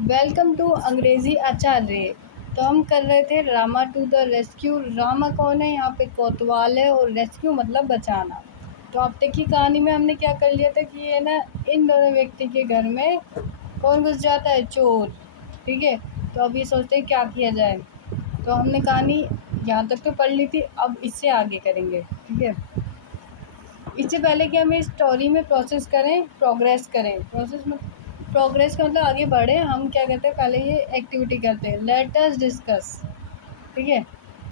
Welcome to अंग्रेजी आचार्य। तो हम कर रहे थे Rama to the rescue. Rama कौन है? यहाँ पे कोतवाल है और रेस्क्यू मतलब बचाना। तो अब तक की कहानी में हमने क्या कर लिया था कि ये ना इन दोनों व्यक्ति के घर में कौन घुस जाता है? चोर। ठीक है। तो अब ये सोचते हैं क्या किया जाए। तो हमने कहानी यहाँ तक तो पढ़ ली थी, अब इससे आगे करेंगे। ठीक है। इससे पहले कि हम इस स्टोरी में प्रोग्रेस करें। प्रोग्रेस का मतलब आगे बढ़े, हम क्या करते हैं पहले ये एक्टिविटी करते हैं। Let us discuss. ठीक है।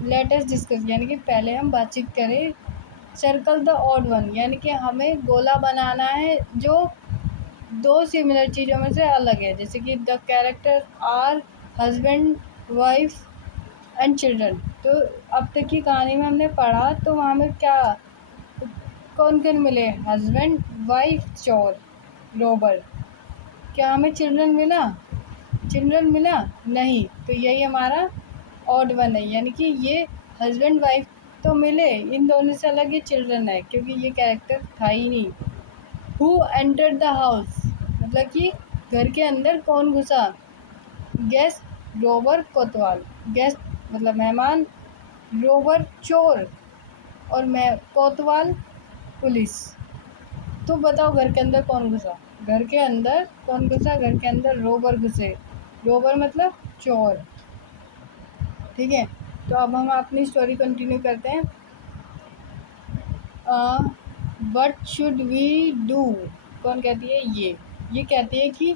लेट अस डिस्कस यानी कि पहले हम बातचीत करें। सर्कल द ऑड वन यानी कि हमें गोला बनाना है जो दो सिमिलर चीज़ों में से अलग है, जैसे कि the character are husband wife and children. तो अब तक की कहानी में हमने पढ़ा तो वहाँ में क्या कौन कौन मिले? हस्बैंड वाइफ चोर रोबर। क्या हमें चिल्ड्रन मिला? चिल्ड्रन मिला नहीं। तो यही हमारा ऑड वन है, यानी कि ये हस्बैंड वाइफ तो मिले, इन दोनों से अलग ये चिल्ड्रन है क्योंकि ये कैरेक्टर था ही नहीं। हु एंटर्ड द हाउस मतलब कि घर के अंदर कौन घुसा? गेस्ट रोबर कोतवाल। गेस्ट मतलब मेहमान, रोबर चोर और मैं कोतवाल पुलिस। तो बताओ घर के अंदर कौन घुसा? घर के अंदर कौन घुसा? घर के अंदर रोबर घुसे। रोबर मतलब चोर। ठीक है। तो अब हम अपनी स्टोरी कंटिन्यू करते हैं। What should we do? कौन कहती है? ये कहती है कि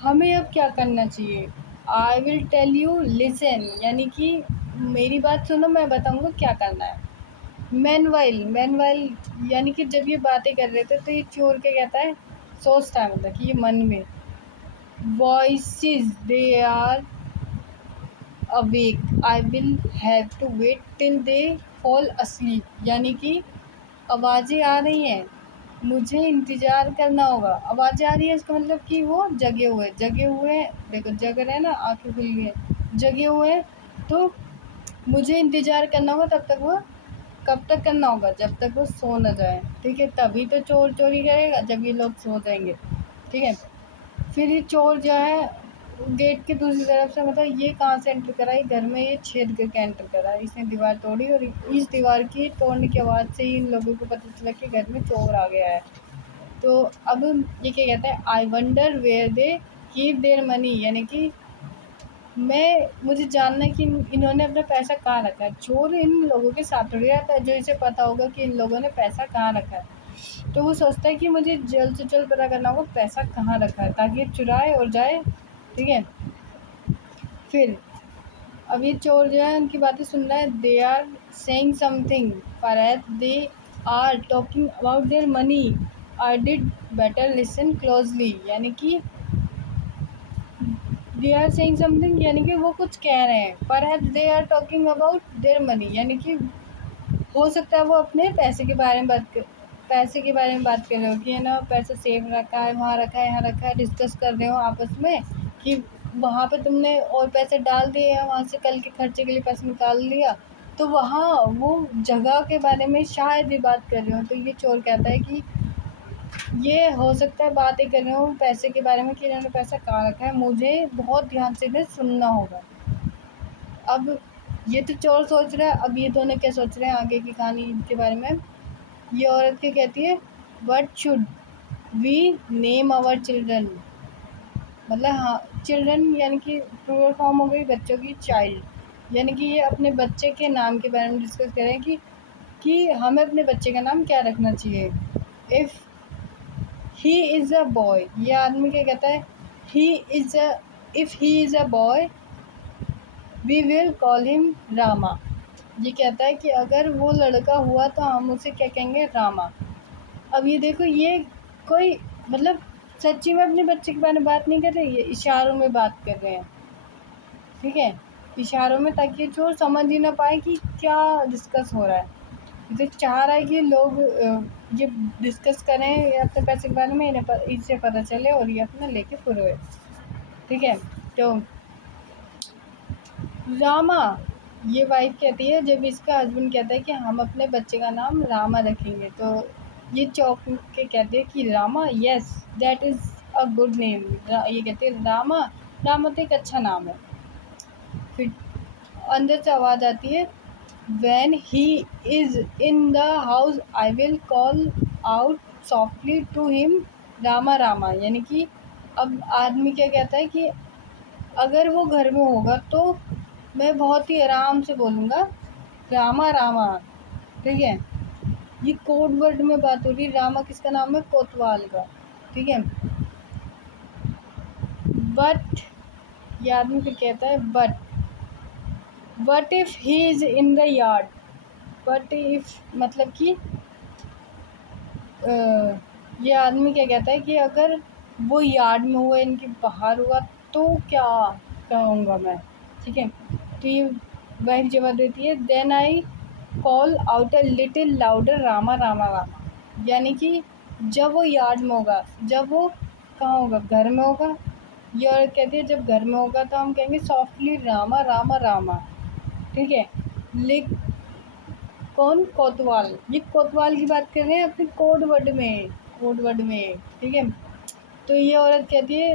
हमें अब क्या करना चाहिए। I will tell you listen यानी कि मेरी बात सुनो, मैं बताऊंगा क्या करना है। मैनवाइल यानी कि जब ये बातें कर रहे थे तो ये चोर क्या कहता है? सोचता है, मतलब कि ये मन में। Voices they are awake I will have to wait till they fall asleep यानी कि आवाज़ें आ रही हैं, मुझे इंतज़ार करना होगा। आवाज़ें आ रही है इसका मतलब कि वो जगे हुए हैं। देखो जग रहे हैं ना, आँखें खुल गई हैं, जगे हुए हैं। तो मुझे इंतज़ार करना होगा तब तक वो कब तक करना होगा? जब तक वो सो न जाए। ठीक है। तभी तो चोर चोरी करेगा, जब ये लोग सो जाएंगे। ठीक है। फिर ये चोर जो है गेट की दूसरी तरफ से, मतलब ये कहाँ से एंटर करा? ये घर में ये छेद करके एंटर करा। इसने दीवार तोड़ी और इस दीवार की तोड़ने की आवाज़ से ही इन लोगों को पता चला कि घर में चोर आ गया है। तो अब ये क्या कहता है? I wonder where they keep their money यानी कि मुझे जानना है कि इन्होंने अपना पैसा कहाँ रखा है। चोर इन लोगों के साथ थोड़ी रहता है जो इसे पता होगा कि इन लोगों ने पैसा कहाँ रखा है। तो वो सोचता है कि मुझे जल्द से जल्द पता करना होगा पैसा कहाँ रखा है ताकि ये चुराए और जाए। ठीक है। फिर अब ये चोर जो है उनकी बातें सुन रहा है। They are saying something perhaps they are talking about their money I did better listen closely यानी कि दे आर सेइंग समथिंग यानी कि वो कुछ कह रहे हैं। Perhaps they are talking about their money यानी कि हो सकता है वो अपने पैसे के बारे में बात कर रहे हो कि है ना पैसा सेव रखा है, वहाँ रखा है, यहाँ रखा है, डिस्कस कर रहे हो आपस में कि वहाँ पे तुमने और पैसे डाल दिए हैं, वहाँ से कल के खर्चे के लिए पैसे निकाल लिया। तो वहाँ वो जगह के बारे में शायद भी बात कर रहे हो। तो ये चोर कहता है कि ये हो सकता है बातें कर रहे हो पैसे के बारे में कि इन्होंने पैसा कहाँ रखा है, मुझे बहुत ध्यान से इन्हें सुनना होगा। अब ये तो चोर सोच रहा है, अब ये दोनों क्या सोच रहे हैं आगे की कहानी के बारे में। ये औरत क्या कहती है? What should we name our children मतलब हाँ चिल्ड्रन यानी कि प्लूरल फॉर्म हो गई बच्चों की, चाइल्ड यानी कि ये अपने बच्चे के नाम के बारे में डिस्कस करें कि हमें अपने बच्चे का नाम क्या रखना चाहिए। If he is a boy ये आदमी क्या कहता है? He is a if he is a boy we will call him Rama. ये कहता है कि अगर वो लड़का हुआ तो हम उसे क्या कहेंगे? रामा। अब ये देखो ये कोई मतलब सच्ची में अपने बच्चे के बारे में बात नहीं कर रहे, ये इशारों में बात कर रहे हैं। ठीक है। इशारों में ताकि चोर समझ ही ना पाए कि क्या डिस्कस हो रहा है। तो चाह रहा है कि लोग ये डिस्कस करें अपने पैसे के बारे में, इससे पता चले और ये अपना लेके फुरोए। ठीक है। तो रामा ये वाइफ कहती है जब इसका हस्बैंड कहता है कि हम अपने बच्चे का नाम रामा रखेंगे, तो ये चौंक के कहते हैं कि Rama, yes that is a good name. ये कहते हैं रामा रामा तो एक अच्छा नाम है। फिर अंदर से आवाज़ आती है, When he is in the house I will call out softly to him Rama Rama. यानी कि अब आदमी क्या कहता है कि अगर वो घर में होगा तो मैं बहुत ही आराम से बोलूँगा रामा रामा। ठीक है, ये कोड वर्ड में बात हो रही है। रामा किसका नाम है? कोतवाल का। ठीक है, बट ये आदमी फिर कहता है but if he is in the yard. But if मतलब कि ये आदमी क्या कहता है कि अगर वो यार्ड में हुआ, इनके बाहर हुआ, तो क्या कहूँगा मैं। ठीक है, तो ये वाइफ जवाब देती है, then I call out a little louder Rama Rama Rama. यानी कि जब वो यार्ड में होगा, जब वो कहाँ होगा? घर में होगा। ये औरत कहती है जब घर में होगा तो हम कहेंगे सॉफ्टली रामा रामा रामा। ठीक है, लिख कौन? कोतवाल। ये कोतवाल की बात कर रहे हैं अपने कोड वर्ड में, कोड वर्ड में। ठीक है, तो ये औरत कहती है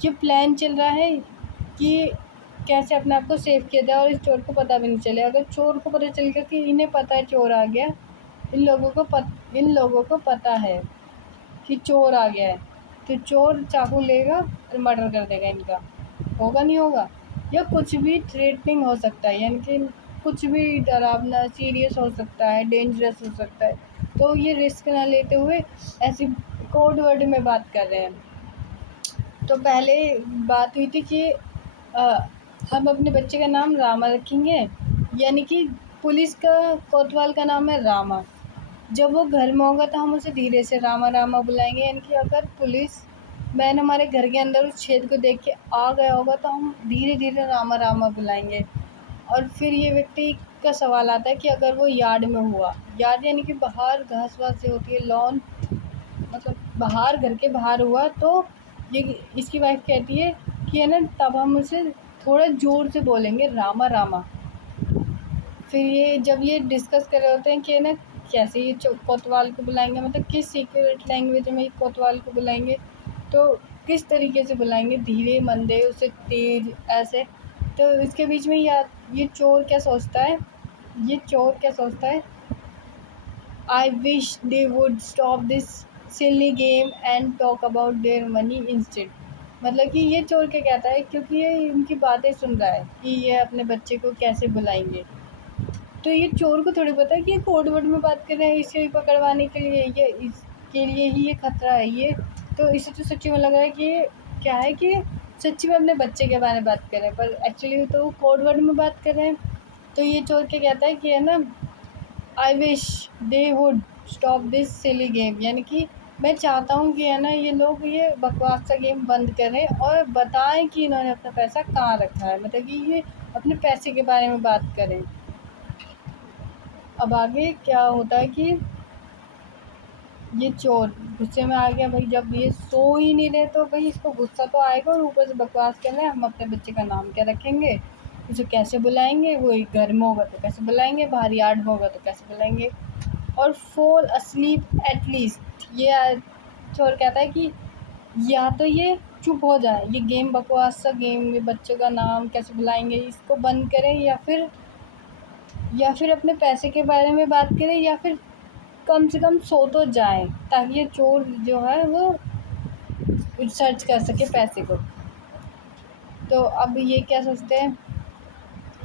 कि प्लान चल रहा है कि कैसे अपने आप को सेव किया जाए और इस चोर को पता भी नहीं चले। अगर चोर को पता चल गया कि इन्हें पता है चोर आ गया, इन लोगों को पता है कि चोर आ गया है, तो चोर चाकू लेगा और मर्डर कर देगा इनका। होगा नहीं होगा? या कुछ भी थ्रेटनिंग हो सकता है, यानी कि कुछ भी डरावना, सीरियस हो सकता है, डेंजरस हो सकता है। तो ये रिस्क ना लेते हुए ऐसी कोड वर्ड में बात कर रहे हैं। तो पहले बात हुई थी कि हम अपने बच्चे का नाम रामा रखेंगे, यानी कि पुलिस का कोतवाल का नाम है रामा। जब वो घर में होगा तो हम उसे धीरे से रामा रामा बुलाएंगे। यानी कि अगर पुलिस मैन हमारे घर के अंदर उस छेद को देख के आ गया होगा तो हम धीरे धीरे रामा रामा बुलाएंगे। और फिर ये व्यक्ति का सवाल आता है कि अगर वो यार्ड में हुआ, यार्ड यानी कि बाहर घास वास से होती है, लॉन, मतलब बाहर, घर के बाहर हुआ, तो ये इसकी वाइफ कहती है कि है ना, तब हम उसे थोड़ा ज़ोर से बोलेंगे रामा रामा। फिर ये जब ये डिस्कस कर रहे होते हैं कि है ना कैसे ये कोतवाल को बुलाएंगे, मतलब किस सीक्रेट लैंग्वेज में कोतवाल को बुलाएंगे, तो किस तरीके से बुलाएंगे, धीरे मंदे, उसे तेज, ऐसे। तो इसके बीच में ये चोर क्या सोचता है, ये चोर क्या सोचता है, I wish they would stop this silly game and talk about their money instead. मतलब कि ये चोर क्या कहता है, क्योंकि ये इनकी बातें सुन रहा है कि ये अपने बच्चे को कैसे बुलाएंगे। तो ये चोर को थोड़ी पता है कि ये कोड वर्ड में बात कर रहे हैं, इसे पकड़वाने के लिए, ये इसके लिए ही ये खतरा है ये। तो इसे तो सच्ची में लग रहा है कि ये क्या है कि सच्ची में अपने बच्चे के बारे में बात कर रहे हैं, पर एक्चुअली तो कोड वर्ड में बात कर रहे हैं। तो ये चोर क्या कहता है कि है ना, I wish they would stop this silly game. यानी कि मैं चाहता हूँ कि है ना ये लोग ये बकवास सा गेम बंद करें और बताएं कि इन्होंने अपना पैसा कहाँ रखा है, मतलब कि ये अपने पैसे के बारे में बात करें। अब आगे क्या होता है कि ये चोर गुस्से में आ गया। भाई जब ये सो ही नहीं रहे तो भाई इसको गुस्सा तो आएगा, और ऊपर से बकवास कर रहे हैं हम अपने बच्चे का नाम क्या रखेंगे, इसे कैसे बुलाएंगे, वो घर में होगा तो कैसे बुलाएंगे, बाहर यार्ड में होगा तो कैसे बुलाएंगे, और फॉल अस्लीप एटलीस्ट। ये चोर कहता है कि या तो ये चुप हो जाए, ये गेम बकवास सा गेम, ये बच्चों का नाम कैसे बुलाएंगे इसको बंद करें, या फिर अपने पैसे के बारे में बात करें, या फिर कम से कम सो तो जाए, ताकि ये चोर जो है वो सर्च कर सके पैसे को। तो अब ये क्या सोचते हैं,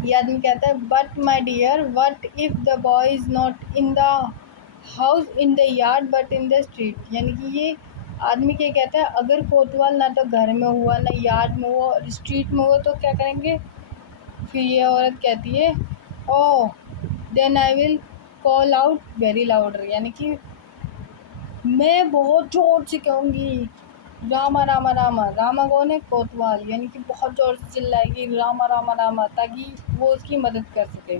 ये आदमी कहता है but my dear what if the boy is not in the house in the yard but in the street. यानी कि ये आदमी क्या कहता है, अगर कोतवाल ना तो घर में हुआ, ना यार्ड में हुआ, और स्ट्रीट में हुआ, तो क्या करेंगे। फिर ये औरत कहती है, oh then I will call out very louder. यानी कि मैं बहुत ज़ोर से कहूँगी रामा रामा रामा। रामा कौन है? कोतवाल। यानी कि बहुत ज़ोर से चिल्लाएगी रामा रामा रामा, ताकि वो उसकी मदद कर सके।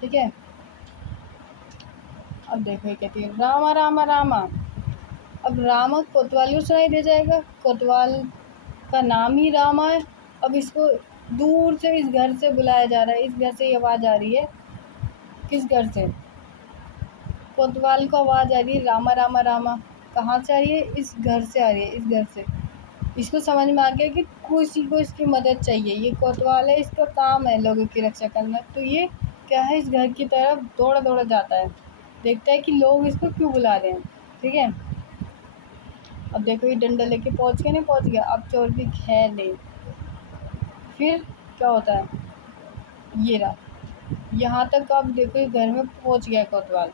ठीक है, अब देखो ये कहती है रामा रामा रामा। अब रामा कोतवाल को सुनाई दे जाएगा, कोतवाल का नाम ही रामा है। अब इसको दूर से इस घर से बुलाया जा रहा है, इस घर से ये आवाज़ आ रही है। किस घर से? कोतवाल को आवाज़ आ रही है रामा रामा रामा। कहाँ से आ रही है? इस घर से आ रही है, इस घर से। इसको समझ में आ गया कि किसी को इसकी मदद चाहिए, ये कोतवाल है, इसका काम है लोगों की रक्षा करना। तो ये क्या है, इस घर की तरफ दौड़ा दौड़ा जाता है, देखता है कि लोग इसको क्यों बुला रहे हैं। ठीक है, अब देखो ये डंडा लेके पहुंच गया, नहीं पहुंच गया, अब चोर की खैर नहीं। फिर क्या होता है, ये रहा, यहाँ तक अब देखो ये घर में पहुंच गया कोतवाल।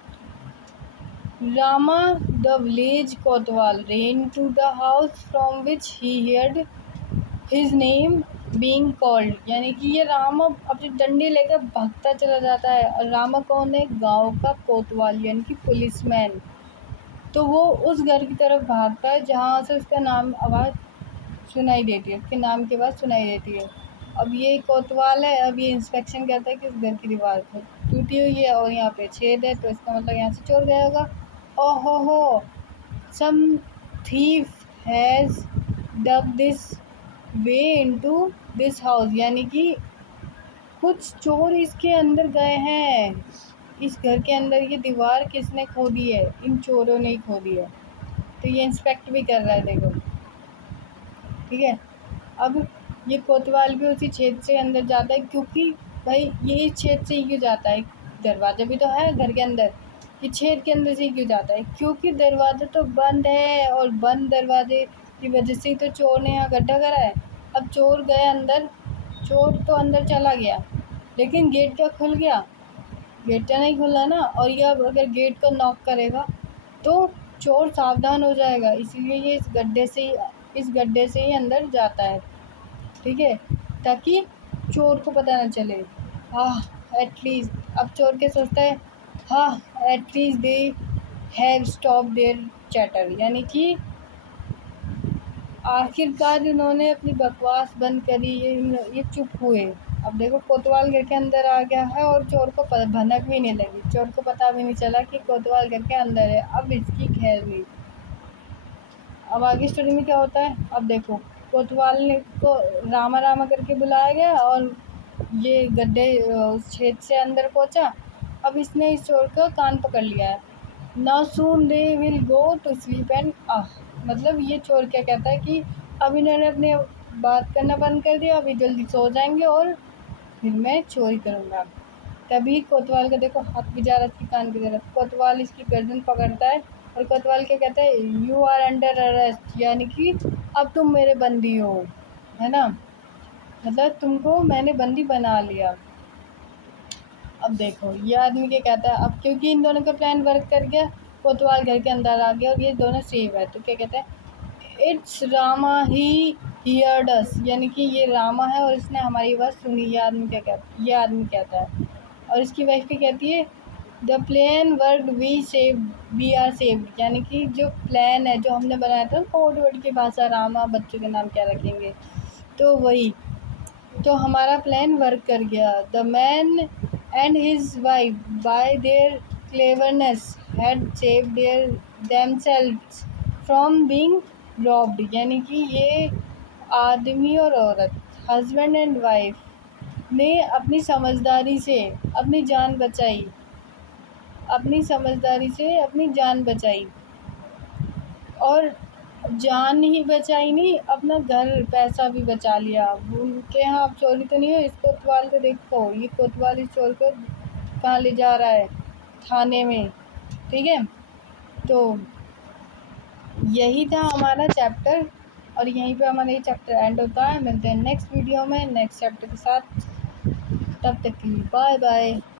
Rama the village Kotwal ran to the house from which he heard his name being called, यानी कि ये रामा अपनी डंडी लेकर भागता चला जाता है। और रामा कौन है, गांव का कोतवाल यानी कि पुलिसमैन। तो वो उस घर की तरफ भागता है जहाँ से उसका नाम आवाज़ सुनाई देती है, उसके नाम की आवाज़ सुनाई देती है। अब ये कोतवाल है, अब ये इंस्पेक्शन करता है कि उस घर की दीवार टूटी हुई है और यहाँ पे छेद है, तो इसका मतलब यहाँ से चोर गया होगा। ओहो हो, some thief has dug this way into this house, यानी कि कुछ चोर इसके अंदर गए हैं। इस घर के अंदर ये दीवार किसने खोदी है, इन चोरों ने ही खोदी है। तो ये इंस्पेक्ट भी कर रहा है, देखो। ठीक है, अब ये कोतवाल भी उसी छेद से अंदर जाता है, क्योंकि भाई ये इस छेद से ही क्यों जाता है, दरवाज़ा भी तो है घर के अंदर, ये छेद के अंदर से ही क्यों जाता है, क्योंकि दरवाज़ा तो बंद है और बंद दरवाजे की वजह से ही तो चोर ने यहाँ गड्ढा करा है। अब चोर गया अंदर, चोर तो अंदर चला गया, लेकिन गेट क्या खुल गया, गेट क्या नहीं खुला ना। और ये अब अगर गेट को नॉक करेगा तो चोर सावधान हो जाएगा, इसीलिए ये इस गड्ढे से ही अंदर जाता है। ठीक है, ताकि चोर को पता ना चले। एटलीस्ट अब चोर के सोचता है, at least they have stop their chatter, यानी कि आखिरकार इन्होंने अपनी बकवास बंद करी, ये चुप हुए। अब देखो कोतवाल घर के अंदर आ गया है और चोर को भनक भी नहीं लगी, चोर को पता भी नहीं चला कि कोतवाल घर के अंदर है। अब इसकी खैर नहीं। अब आगे स्टोरी में क्या होता है, अब देखो कोतवाल ने को रामा रामा करके बुलाया गया और ये गड्ढे उस छेद से अंदर पहुंचा। अब इसने इस चोर का कान पकड़ लिया है। Now soon they will go to sleep and मतलब ये चोर क्या कहता है कि अब इन्होंने अपने बात करना बंद कर दिया, अभी जल्दी सो जाएंगे और फिर मैं चोरी करूँगा। तभी कोतवाल का देखो हाथ भी जा रहा है इसके कान की तरफ। कोतवाल इसकी गर्दन पकड़ता है और कोतवाल क्या कहता है, यू आर अंडर अरेस्ट, यानी कि अब तुम मेरे बंदी हो, है ना, मतलब तुमको मैंने बंदी बना लिया। अब देखो ये आदमी क्या कहता है, अब क्योंकि इन दोनों का प्लान वर्क कर गया, कोतवाल घर के अंदर आ गया और ये दोनों सेव है, तो क्या कहता है, इट्स रामा ही हियर्ड अस, यानी कि ये रामा है और इसने हमारी बात सुनी। ये आदमी कहता है। और इसकी वाइफ भी कहती है, the plan work we are saved, यानी कि जो प्लान है जो हमने बनाया था कोड वर्ड की भाषा, रामा बच्चों के नाम क्या रखेंगे, तो वही, तो हमारा प्लान वर्क कर गया। The man and his wife bye there cleverness had saved themselves from being robbed, यानी कि ये आदमी और औरत, हस्बैंड एंड वाइफ ने अपनी समझदारी से अपनी जान बचाई, और जान ही बचाई नहीं, अपना घर पैसा भी बचा लिया। उनके यहाँ अब चोरी तो नहीं हो, इस कोतवाल को देखो, ये कोतवाल इस चोर को कहाँ ले जा रहा है, थाने में। ठीक है, तो यही था हमारा चैप्टर और यहीं पे हमारा ये चैप्टर एंड होता है। मिलते हैं नेक्स्ट वीडियो में नेक्स्ट चैप्टर के साथ, तब तक के लिए बाय बाय।